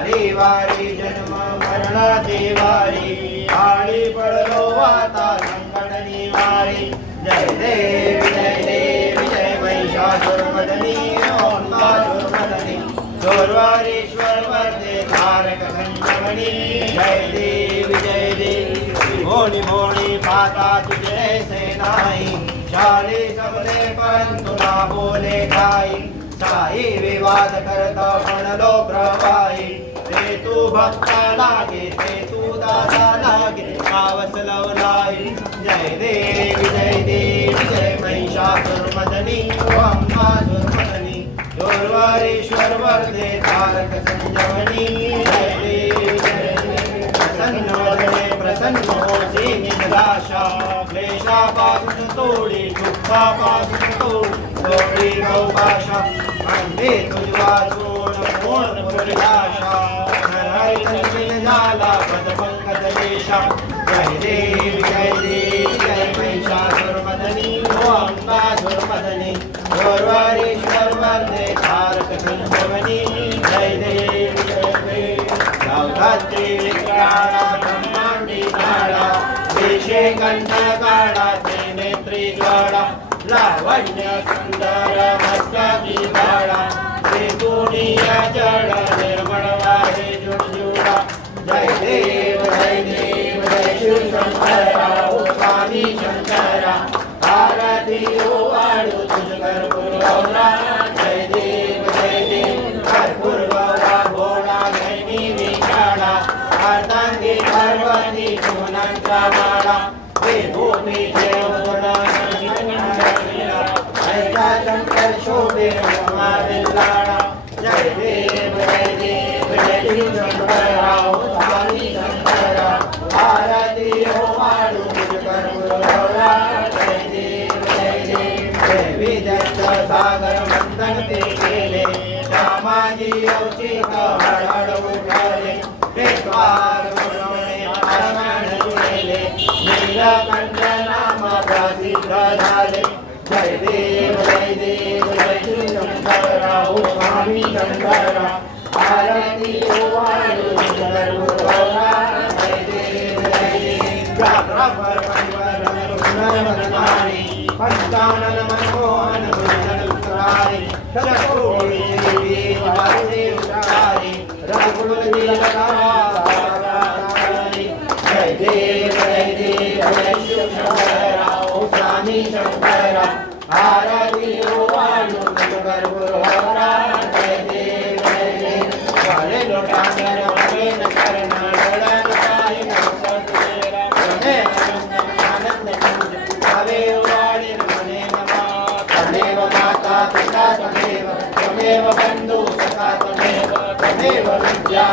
वारी वारी जन्म मरणाची वारी आळी पडलो आता संकट निवारी जय देव जय महिषासुरमर्दिनी ओंकासुरमर्दिनी चोरवारीश्वर वरदे तारक संजीवनी जय देव भोली भोली माता तुझे से नाही शाली सबले परंतु ना बोले काही साई विवाद करता म्हणलो प्रवाही ते तू भक्त लागे ते तू दादा लागे पावस लवलाई जय देव जय महिषासुरमर्दिनी ओंकासुरमर्दिनी चोरवारीश्वर वरदे तारक संजीवनी जय देव प्रसन्न वदने प्रसन्न होसी निराशा क्लेशापासून तोडी दुःखापासून तोडी गौभाषा अंधे तुझ वाचून पूर्ण पुरलाशा हराय तनशील झाला पदपंकज देशा जय देव जय महिषासुरमर्दिनी ओंकासुरमर्दिनी चोरवारीश्वर वरदे तारक संजीवनी जय देव गावधात्री विक्राळा ब्रह्मांडी काळा देशे कंठ काळा ते नेत्री ज्वाळा लावण्य सुंदर मस्तकी बाळा त्रिपुणीय जड निर्मळ वाहे जुळजुळा जय देव जय शिवशंकरा स्वामी शंकरा आरती वाढू तुझ कर्पूरगौरा जय देव कर्पूरगौरा भोळा गैनी विशाळा अर्धांगी पार्वती गुणांचा माळा विभूती देवगुण ऐका शंकर शोभे महाविल्लाळा जय देव जय शिवशंकरा स्वामी शंकरा आरती वाढू तुझ कर्पूरगौरा जय देव विदत्त सागर मंथन ते केले रामाजी औचित हळहळ उठले पेटवार म्हणून आषाढ जुळले नीलकंठ नाम प्रसिद्ध झाले जय देव जय शिवशंकरा स्वामी शंकरा आरती वाढू तुझ कर्पूरगौरा जय देव पंचानन मनमोहन गुणधनुरारी शतकोटी देवी वासुदेव चारी रघुकुल तिलकारी जय देव जय शिवशंकरा स्वामी शंकरा आरती वाढू तुझ कर्पूरगौरा जय देव वाले लोटांगर वाले नकरण डोळ्यात पाहि त्वमेव बंधु सखा त्वमेव विद्या